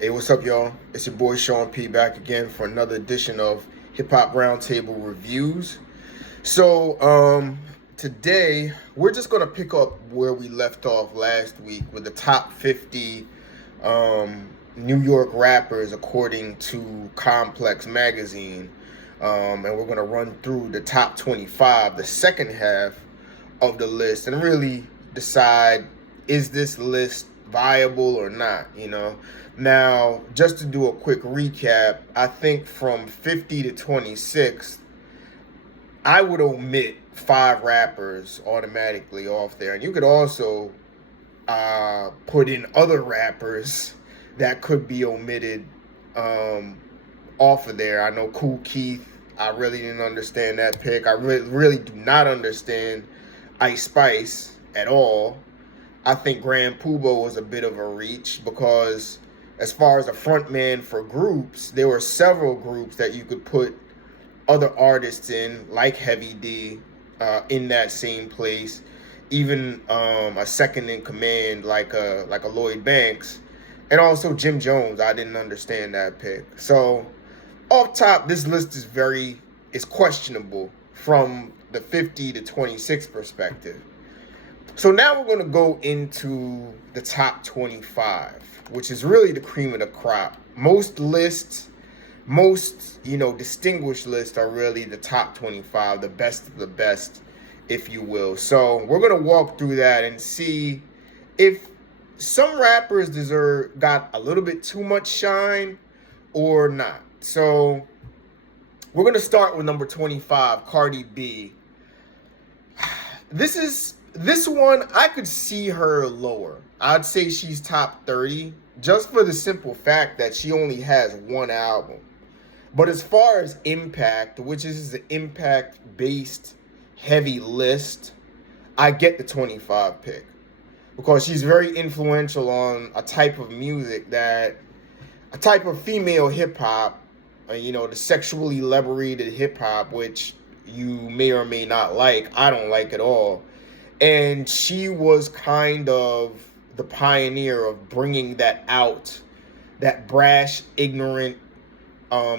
Hey, what's up, y'all? It's your boy Sean P back again for another edition of Hip Hop Roundtable Reviews. Today we're just gonna pick up where we left off last week with the top 50 New York rappers according to Complex Magazine, and we're gonna run through the top 25, the second half of the list, and really decide, is this list viable or not, Now, just to do a quick recap, I think from 50 to 26, I would omit 5 rappers automatically off there. And you could also put in other rappers that could be omitted off of there. I know Kool Keith, I really didn't understand that pick. I really do not understand Ice Spice at all. I think Grand Puba was a bit of a reach because as far as a frontman for groups, there were several groups that you could put other artists in, like Heavy D, in that same place. Even a second in command like a Lloyd Banks, and also Jim Jones. I didn't understand that pick. So off top, this list is questionable from the 50 to 26 perspective. So now we're going to go into the top 25, which is really the cream of the crop. Most distinguished lists are really the top 25, the best of the best, if you will. So we're going to walk through that and see if some rappers got a little bit too much shine or not. So we're going to start with number 25, Cardi B. This one, I could see her lower. I'd say she's top 30, just for the simple fact that she only has one album. But as far as impact, which is the impact-based heavy list, I get the 25 pick. Because she's very influential on a type of music a type of female hip-hop, the sexually liberated hip-hop, which you may or may not like. I don't like at all. And she was kind of the pioneer of bringing that out, that brash, ignorant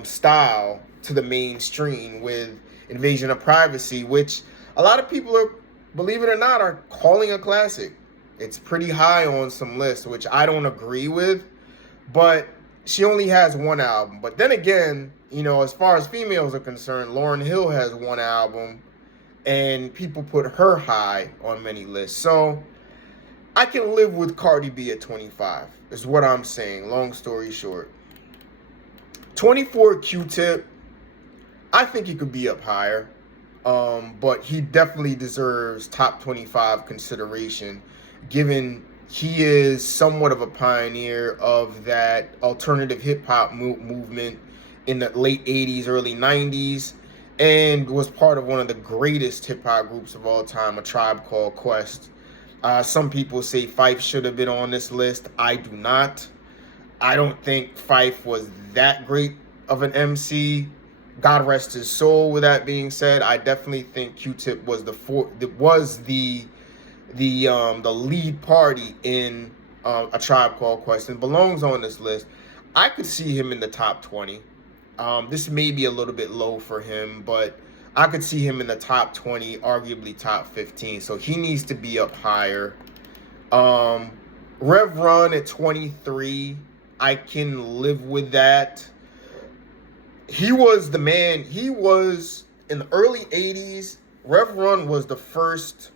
style to the mainstream with Invasion of Privacy, which a lot of people believe it or not, are calling a classic. It's pretty high on some lists, which I don't agree with, but she only has one album. But then again, as far as females are concerned, Lauryn Hill has one album, and people put her high on many lists. So I can live with Cardi B at 25, is what I'm saying, long story short. 24, Q-Tip. I think he could be up higher, but he definitely deserves top 25 consideration, given he is somewhat of a pioneer of that alternative hip-hop movement in the late 80s, early 90s, and was part of one of the greatest hip-hop groups of all time, A Tribe Called Quest. Some people say Phife should have been on this list. I do not. I don't think Phife was that great of an MC. God rest his soul. With that being said, I definitely think Q-Tip was the lead party in A Tribe Called Quest and belongs on this list. I could see him in the top 20. This may be a little bit low for him, but I could see him in the top 20, arguably top 15. So he needs to be up higher. Rev Run at 23, I can live with that. He was the man. He was in the early 80s. Rev Run was the first,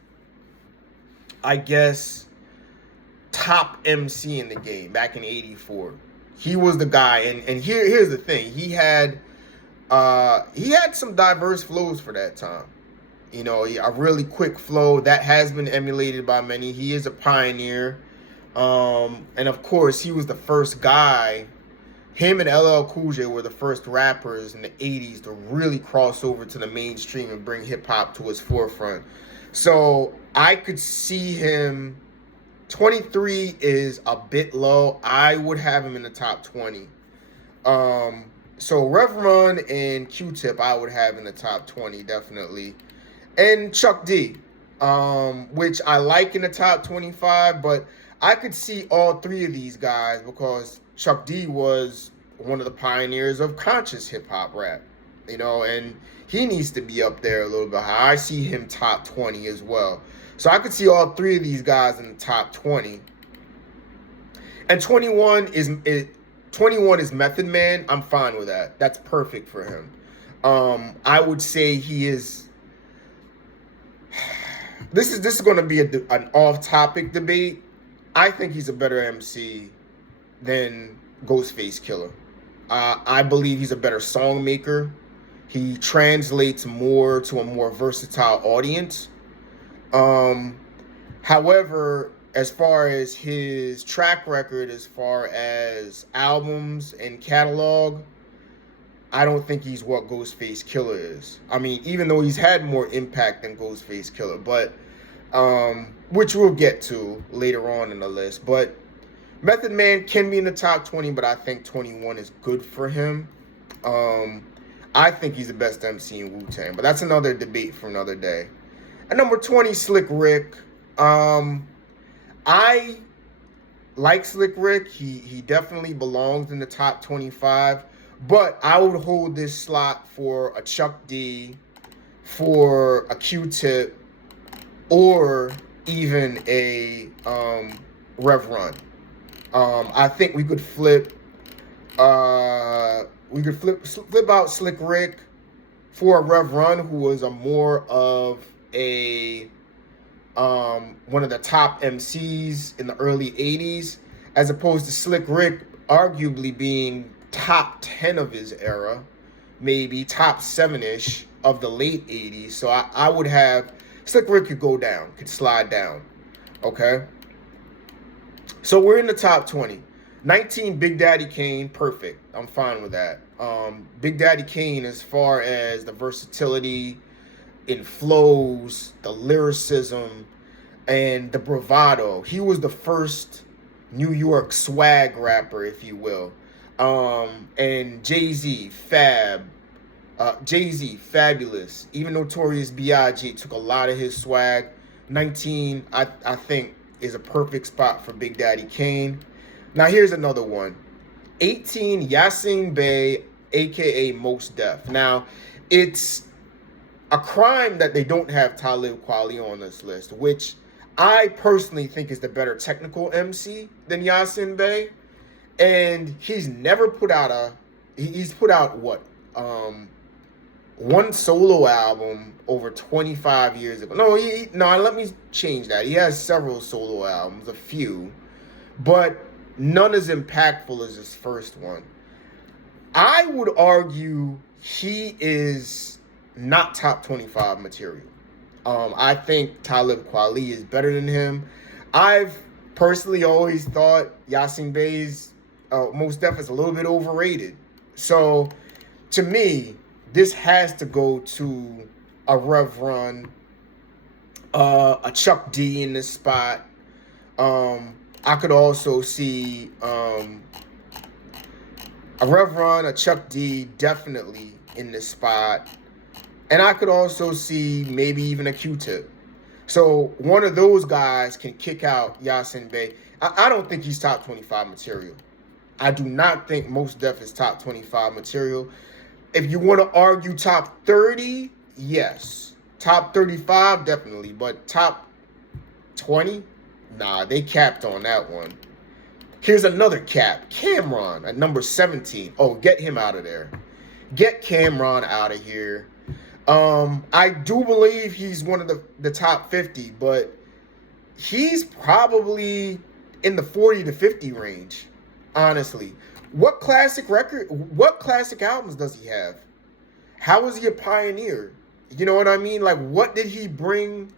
I guess, top MC in the game back in 84. He was the guy, and here's the thing. He had some diverse flows for that time. A really quick flow that has been emulated by many. He is a pioneer. And of course, he was the first guy. Him and LL Cool J were the first rappers in the 80s to really cross over to the mainstream and bring hip-hop to its forefront. So I could see him. 23 is a bit low. I would have him in the top 20. So Rev Run and Q-Tip I would have in the top 20, definitely. And Chuck D, which I like in the top 25, but I could see all three of these guys because Chuck D was one of the pioneers of conscious hip hop rap, and he needs to be up there a little bit high. I see him top 20 as well. So I could see all three of these guys in the top 20. And 21 is Method Man. I'm fine with that. That's perfect for him. I would say he is. This is going to be an off-topic debate. I think he's a better MC than Ghostface Killer. I believe he's a better song maker. He translates more to a more versatile audience. However, as far as his track record, as far as albums and catalog, I don't think he's what Ghostface Killer is. I mean, even though he's had more impact than Ghostface Killer, but which we'll get to later on in the list. But Method Man can be in the top 20, but I think 21 is good for him. I think he's the best MC in Wu-Tang, but that's another debate for another day. At number 20, Slick Rick. I like Slick Rick. He definitely belongs in the top 25, but I would hold this slot for a Chuck D, for a Q-Tip, or even a Rev Run. I think we could flip out Slick Rick for a Rev Run, who was a more of a one of the top MCs in the early 80s, as opposed to Slick Rick arguably being top 10 of his era, maybe top 7-ish of the late 80s. So I would have Slick Rick could slide down. Okay. So we're in the top 20. 19, Big Daddy Kane, perfect. I'm fine with that. Big Daddy Kane, as far as the versatility in flows, the lyricism, and the bravado. He was the first New York swag rapper, if you will. And Jay-Z, Fabulous. Even Notorious B.I.G. took a lot of his swag. 19, I think, is a perfect spot for Big Daddy Kane. Now, here's another one. 18, Yasin Bey, a.k.a. Mos Def. Now, it's a crime that they don't have Talib Kweli on this list, which I personally think is the better technical MC than Yasin Bey. And he's never put out he's put out what? One solo album over 25 years ago. No, let me change that. He has several solo albums, a few, but none as impactful as his first one. I would argue he is not top 25 material. I think Talib Kweli is better than him. I've personally always thought Yasin Bey's Mos Def is a little bit overrated. So, to me, this has to go to a Rev Run, a Chuck D in this spot. I could also see a Rev Run, a Chuck D definitely in this spot. And I could also see maybe even a Q-Tip. So one of those guys can kick out Yasin Bey. I don't think he's top 25 material. I do not think Mos Def is top 25 material. If you want to argue top 30, yes. Top 35, definitely. But top 20? Nah, they capped on that one. Here's another cap. Cameron at number 17. Oh, get him out of there. Get Cameron out of here. I do believe he's one of the top 50, but he's probably in the 40 to 50 range, honestly. What classic albums does he have? How is he a pioneer? You know what I mean? Like, what did he bring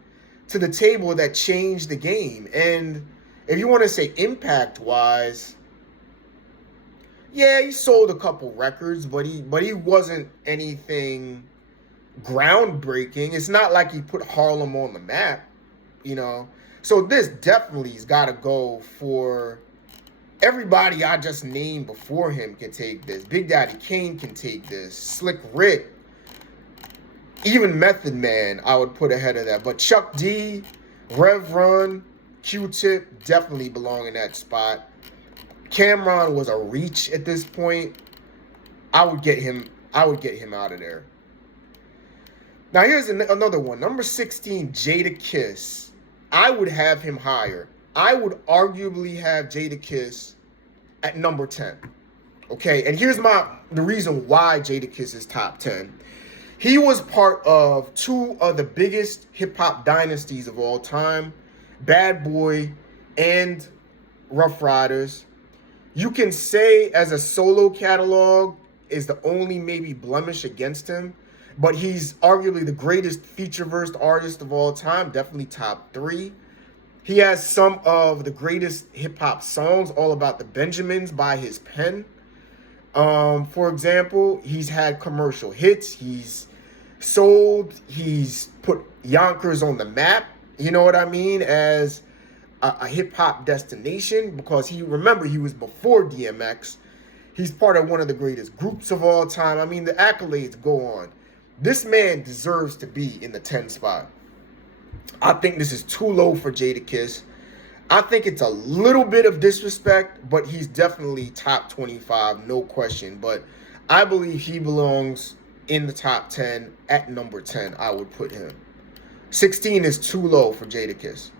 to the table that changed the game? And if you want to say impact-wise, yeah, he sold a couple records, but he wasn't anything groundbreaking. It's not like he put Harlem on the map, So this definitely has got to go for everybody I just named before him can take this. Big Daddy Kane can take this. Slick Rick. Even Method Man I would put ahead of that. But Chuck D, Rev Run, Q-Tip definitely belong in that spot. Cameron was a reach at this point. I would get him out of there. Now here's another one. Number 16, Jadakiss. I would have him higher. I would arguably have Jadakiss at number 10. Okay, and here's the reason why Jadakiss is top 10. He was part of two of the biggest hip-hop dynasties of all time, Bad Boy and Rough Riders. You can say as a solo catalog is the only maybe blemish against him, but he's arguably the greatest feature-verse artist of all time, definitely top 3. He has some of the greatest hip-hop songs, all about the Benjamins by his pen. For example, he's had commercial hits. He's put Yonkers on the map, you know what I mean, as a hip-hop destination, because he was before DMX. He's part of one of the greatest groups of all time. I mean, the accolades go on. This man deserves to be in the 10 spot. I think this is too low for Jadakiss. I think it's a little bit of disrespect, but he's definitely top 25, no question. But I believe he belongs in the top 10. At number 10, I would put him. 16 is too low for Jadakiss.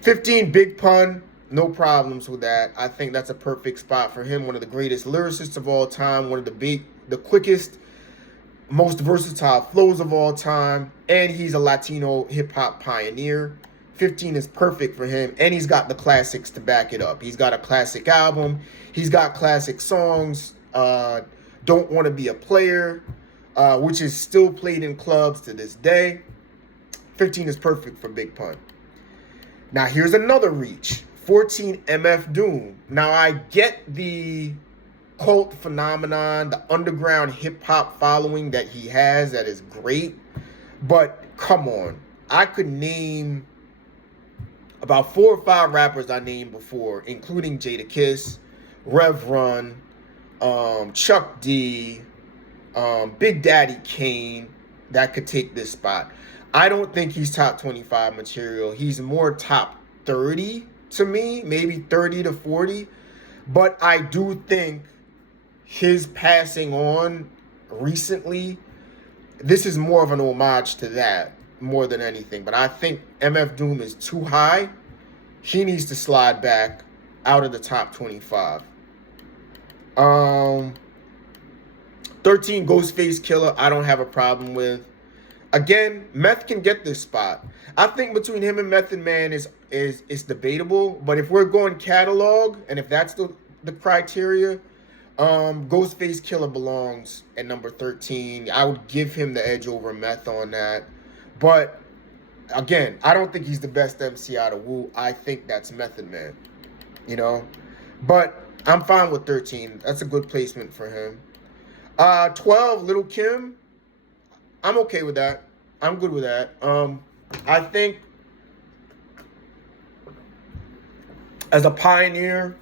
15, Big Pun. No problems with that. I think that's a perfect spot for him. One of the greatest lyricists of all time. One of the quickest, most versatile flows of all time. And he's a Latino hip-hop pioneer. 15 is perfect for him. And he's got the classics to back it up. He's got a classic album. He's got classic songs. Don't Want to Be a Player, which is still played in clubs to this day. 15 is perfect for Big Pun. Now, here's another reach. 14, MF Doom. Now, I get the cult phenomenon, the underground hip-hop following that he has that is great. But, come on. I could name about 4 or 5 rappers I named before, including Jadakiss, Rev Run, Chuck D, Big Daddy Kane, that could take this spot. I don't think he's top 25 material. He's more top 30 to me, maybe 30 to 40. But I do think his passing on recently, this is more of an homage to that more than anything. But I think MF Doom is too high. He needs to slide back out of the top 25. 13, Ghostface Killer, I don't have a problem with. Again, Meth can get this spot. I think between him and Method Man is debatable. But if we're going catalog, and if that's the criteria, Ghostface Killer belongs at number 13. I would give him the edge over Meth on that. But again, I don't think he's the best MC out of Wu. I think that's Method Man, you know. But I'm fine with 13. That's a good placement for him. 12, Lil' Kim. I'm okay with that. I'm good with that. I think as a pioneer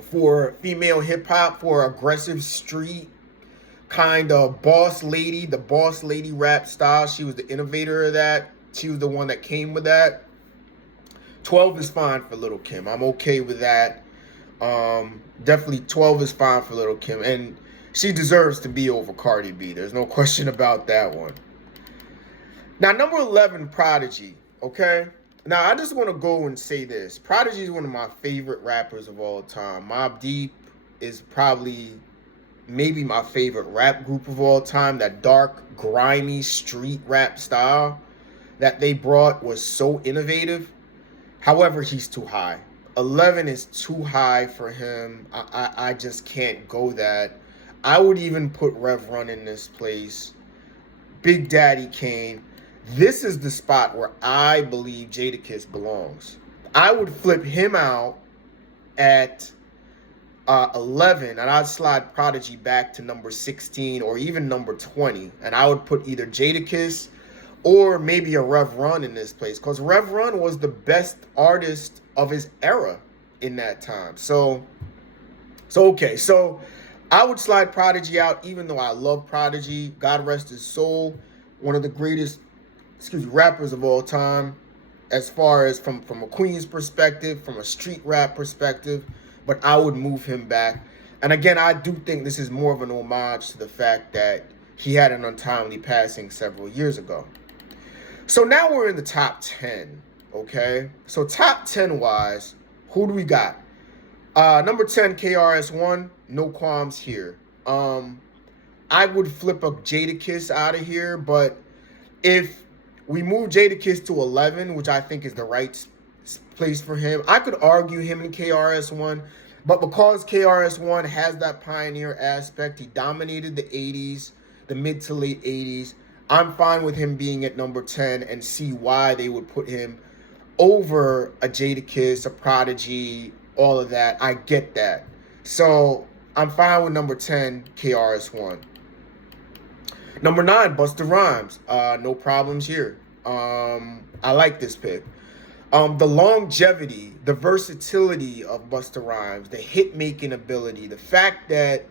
for female hip hop, for aggressive street kind of boss lady, the boss lady rap style, she was the innovator of that. She was the one that came with that. 12 is fine for Lil' Kim. I'm okay with that. Definitely 12 is fine for Lil' Kim. And she deserves to be over Cardi B. There's no question about that one. Now, number 11, Prodigy. Okay? Now, I just want to go and say this. Prodigy is one of my favorite rappers of all time. Mobb Deep is probably maybe my favorite rap group of all time. That dark, grimy, street rap style that they brought was so innovative. However, he's too high. 11 is too high for him. I just can't go that. I would even put Rev Run in this place. Big Daddy Kane. This is the spot where I believe Jadakiss belongs. I would flip him out at 11, and I'd slide Prodigy back to number 16 or even number 20. And I would put either Jadakiss or maybe a Rev Run in this place, because Rev Run was the best artist of his era in that time. So okay. So I would slide Prodigy out, even though I love Prodigy. God rest his soul. One of the greatest, rappers of all time. as far as from a Queens perspective, from a street rap perspective, but I would move him back. And again, I do think this is more of an homage to the fact that he had an untimely passing several years ago. So now we're in the top 10, okay? So top 10 wise, who do we got? Number 10, KRS-One, no qualms here. I would flip a Jadakiss out of here, but if we move Jadakiss to 11, which I think is the right place for him, I could argue him and KRS-One, but because KRS-One has that pioneer aspect, he dominated the 80s, the mid to late 80s, I'm fine with him being at number 10 and see why they would put him over a Jadakiss, a Prodigy, all of that. I get that. So I'm fine with number 10, KRS-One. Number 9, Busta Rhymes. No problems here. I like this pick. The longevity, the versatility of Busta Rhymes, the hit-making ability, the fact that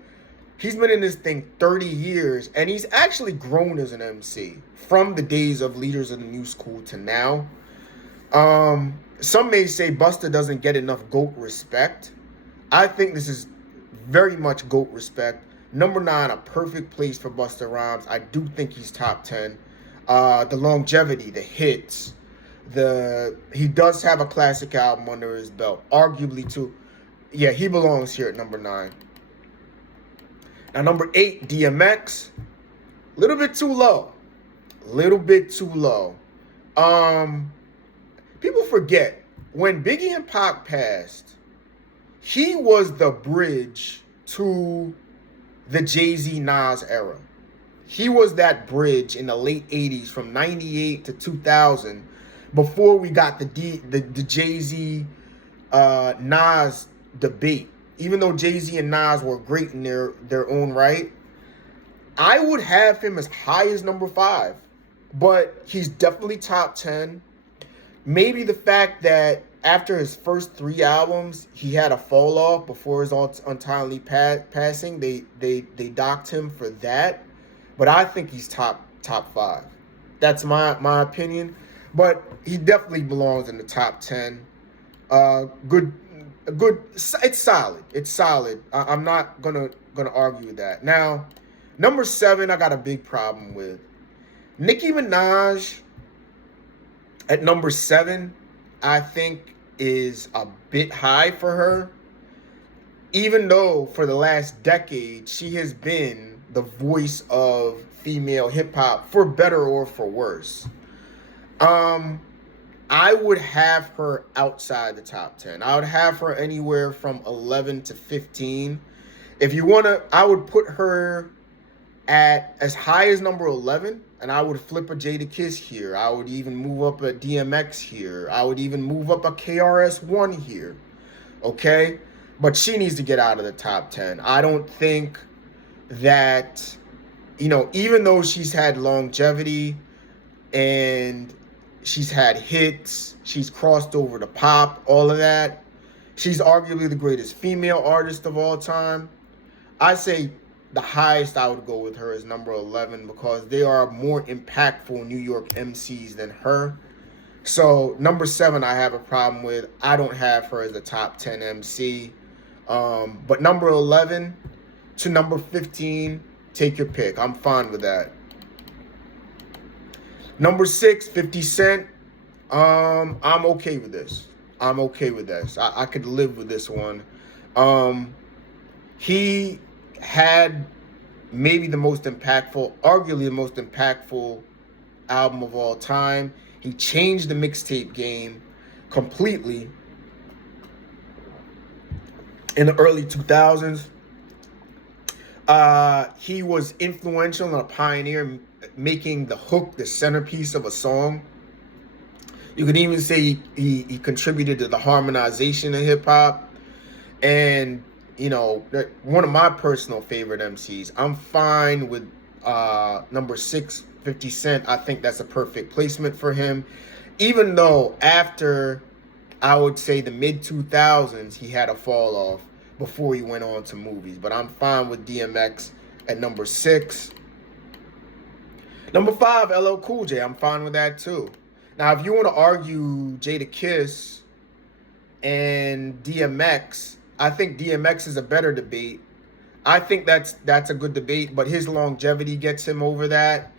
he's been in this thing 30 years, and he's actually grown as an MC from the days of Leaders of the New School to now. Some may say Busta doesn't get enough GOAT respect. I think this is very much GOAT respect. Number 9, a perfect place for Busta Rhymes. I do think he's top 10. The longevity, the hits, he does have a classic album under his belt, arguably too. Yeah, he belongs here at number 9. Now, number 8, DMX. A little bit too low. People forget, when Biggie and Pac passed, he was the bridge to the Jay-Z Nas era. He was that bridge in the late 80s from 98 to 2000 before we got the Jay-Z Nas debate. Even though Jay-Z and Nas were great in their own right, I would have him as high as number 5. But he's definitely top 10. Maybe the fact that after his first 3 albums, he had a fall off before his untimely passing. They docked him for that. But I think he's top 5. That's my opinion. But he definitely belongs in the top 10. Good. It's solid. I'm not gonna argue with that. Now, number 7, I got a big problem with. Nicki Minaj at number 7, I think is a bit high for her. Even though for the last decade she has been the voice of female hip hop, for better or for worse. I would have her outside the top 10. I would have her anywhere from 11 to 15. If you want to, I would put her at as high as number 11, and I would flip a Jadakiss here. I would even move up a DMX here. I would even move up a KRS-One here. Okay? But she needs to get out of the top 10. I don't think that, even though she's had longevity and she's had hits, she's crossed over to pop, all of that, she's arguably the greatest female artist of all time. I say the highest I would go with her is number 11 because they are more impactful New York MCs than her. So number 7 I have a problem with. I don't have her as a top 10 MC. But number 11 to number 15, take your pick. I'm fine with that. Number 6, 50 Cent. I'm okay with this. I could live with this one. He had maybe the most impactful, arguably the most impactful album of all time. He changed the mixtape game completely in the early 2000s. He was influential and a pioneer, making the hook the centerpiece of a song. You could even say he contributed to the harmonization of hip hop. And one of my personal favorite MCs. I'm fine with number 6, 50 Cent. I think that's a perfect placement for him. Even though after, I would say, the mid-2000s, he had a fall off before he went on to movies. But I'm fine with DMX at number 6. Number 5, LL Cool J. I'm fine with that too. Now, if you want to argue Jada Kiss and DMX, I think DMX is a better debate. I think that's a good debate, but his longevity gets him over that.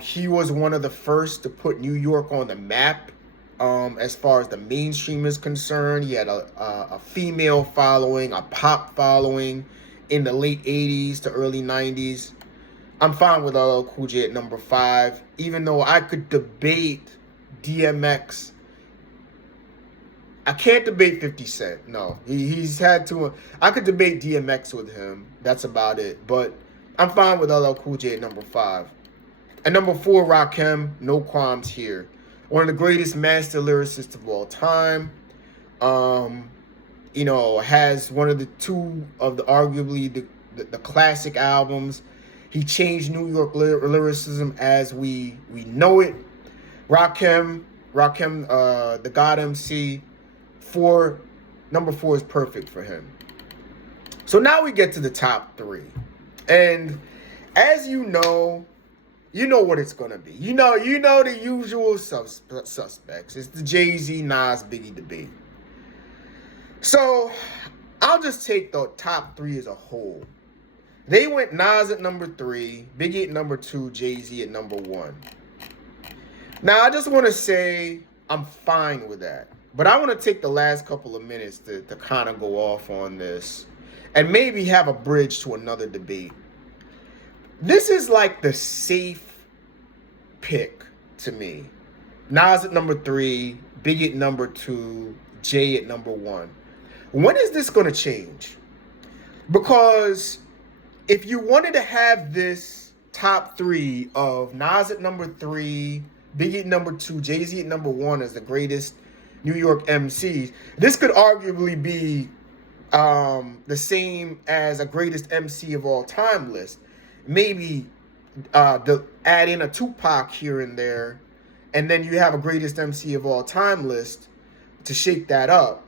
He was one of the first to put New York on the map as far as the mainstream is concerned. He had a female following, a pop following in the late 80s to early 90s. I'm fine with LL Cool J at number 5, even though I could debate DMX. I can't debate 50 Cent. No, he's had to. I could debate DMX with him. That's about it. But I'm fine with LL Cool J at number 5. At number 4, Rakim, no qualms here. One of the greatest master lyricists of all time. Has one of the two of the arguably the classic albums. He changed New York lyricism as we know it. Rakim, the God MC. Number 4 is perfect for him. So now we get to the top 3. And as you know what it's gonna be. You know the usual suspects. It's the Jay-Z, Nas, Biggie debate. So I'll just take the top 3 as a whole. They went Nas at number 3, Biggie at number 2, Jay-Z at number 1. Now I just want to say I'm fine with that. But I want to take the last couple of minutes to kind of go off on this and maybe have a bridge to another debate. This is like the safe pick to me. Nas at number 3, Biggie at number 2, Jay at number 1. When is this going to change? Because if you wanted to have this top 3 of Nas at number 3, Biggie at number 2, Jay-Z at number 1 as the greatest New York MCs, this could arguably be the same as a greatest MC of all time list. Maybe add in a Tupac here and there, and then you have a greatest MC of all time list to shake that up.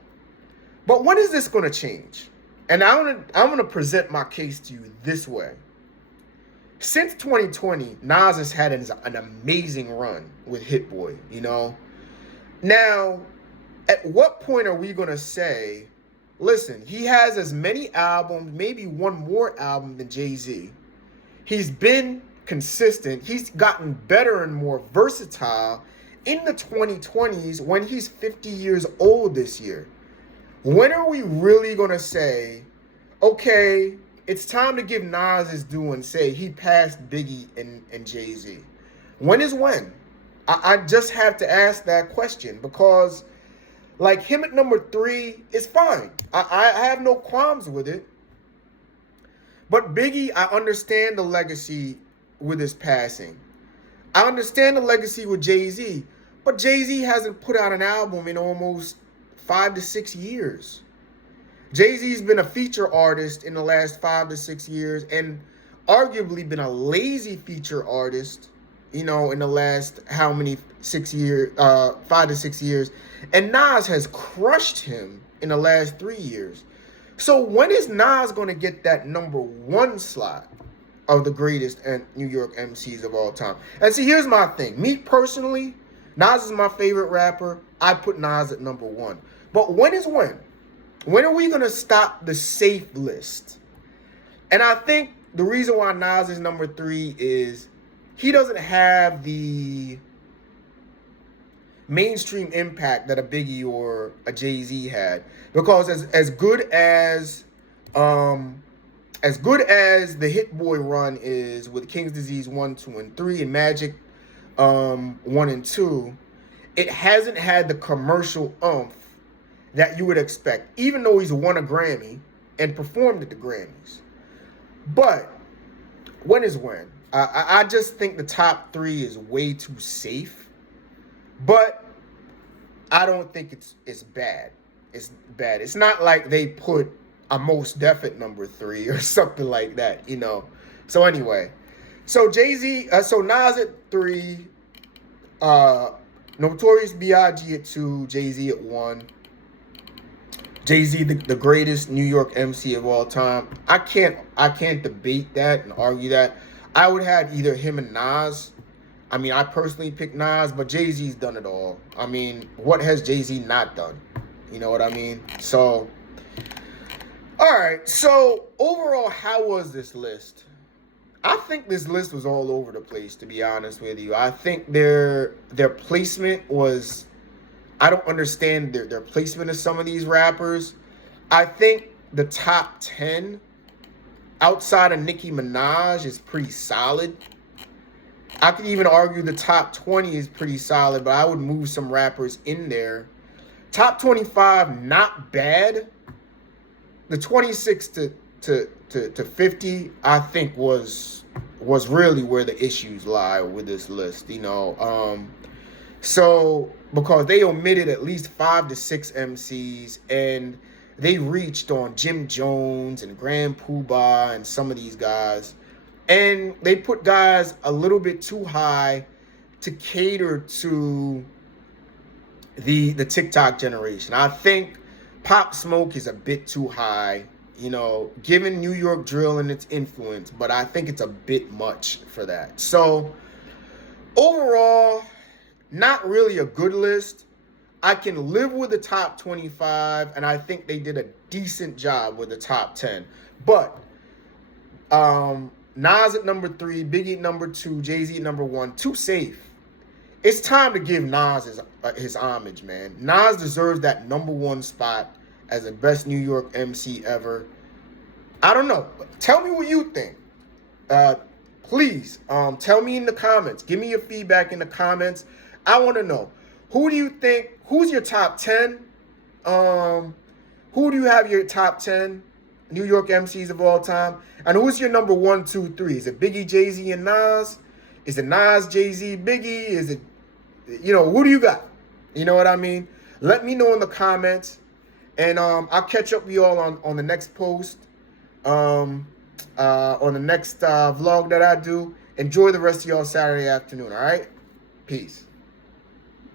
But when is this going to change? And I'm gonna present my case to you this way. Since 2020, Nas has had an amazing run with Hit Boy, Now, at what point are we going to say, listen, he has as many albums, maybe one more album than Jay-Z. He's been consistent. He's gotten better and more versatile in the 2020s when he's 50 years old this year. When are we really going to say, okay, it's time to give Nas his due and say he passed Biggie and Jay-Z? When is when? I just have to ask that question because, like, him at number 3 is fine. I have no qualms with it. But Biggie, I understand the legacy with his passing. I understand the legacy with Jay-Z. But Jay-Z hasn't put out an album in almost 5 to 6 years. Jay-Z's been a feature artist in the last 5 to 6 years and arguably been a lazy feature artist, in the last 5 to 6 years. And Nas has crushed him in the last 3 years. So when is Nas going to get that number 1 slot of the greatest New York MCs of all time? And see, here's my thing. Me personally, Nas is my favorite rapper. I put Nas at number 1. But when is when? When are we going to stop the safe list? And I think the reason why Nas is number 3 is he doesn't have the mainstream impact that a Biggie or a Jay-Z had. Because as good as the Hit Boy run is with King's Disease 1, 2, and 3 and Magic 1 and 2, it hasn't had the commercial oomph that you would expect, even though he's won a Grammy and performed at the Grammys. But when is when? I just think the top 3 is way too safe. But I don't think it's bad. It's bad. It's not like they put a Most Def at number 3 or something like that, So anyway, so Jay-Z, so Nas at 3, Notorious B.I.G. at 2, Jay-Z at 1. Jay-Z, the greatest New York MC of all time. I can't debate that and argue that. I would have either him and Nas. I mean, I personally pick Nas, but Jay-Z's done it all. I mean, what has Jay-Z not done? You know what I mean? So, all right. So, overall, how was this list? I think this list was all over the place, to be honest with you. I think their placement was, I don't understand their placement of some of these rappers. I think the top 10 outside of Nicki Minaj is pretty solid. I could even argue the top 20 is pretty solid, but I would move some rappers in there. Top 25, not bad. The 26 to 50, I think was really where the issues lie with this list, you know. So because they omitted at least 5 to 6 MCs, and they reached on Jim Jones and Grand Poobah and some of these guys. And they put guys a little bit too high to cater to the TikTok generation. I think Pop Smoke is a bit too high, you know, given New York drill and its influence, but I think it's a bit much for that. So overall, not really a good list. I can live with the top 25, and I think they did a decent job with the top 10. But Nas at number 3, Biggie at number 2, Jay-Z at number 1, too safe. It's time to give Nas his homage, man. Nas deserves that number 1 spot as the best New York MC ever. I don't know. Tell me what you think. Please, tell me in the comments. Give me your feedback in the comments. I want to know. Who do you think, who's your top 10? Who do you have your top 10 New York MCs of all time? And who's your number 1, 2, 3? Is it Biggie, Jay-Z, and Nas? Is it Nas, Jay-Z, Biggie? Is it, you know, who do you got? You know what I mean? Let me know in the comments. And I'll catch up with y'all on the next post. On the next vlog that I do. Enjoy the rest of y'all Saturday afternoon, all right? Peace.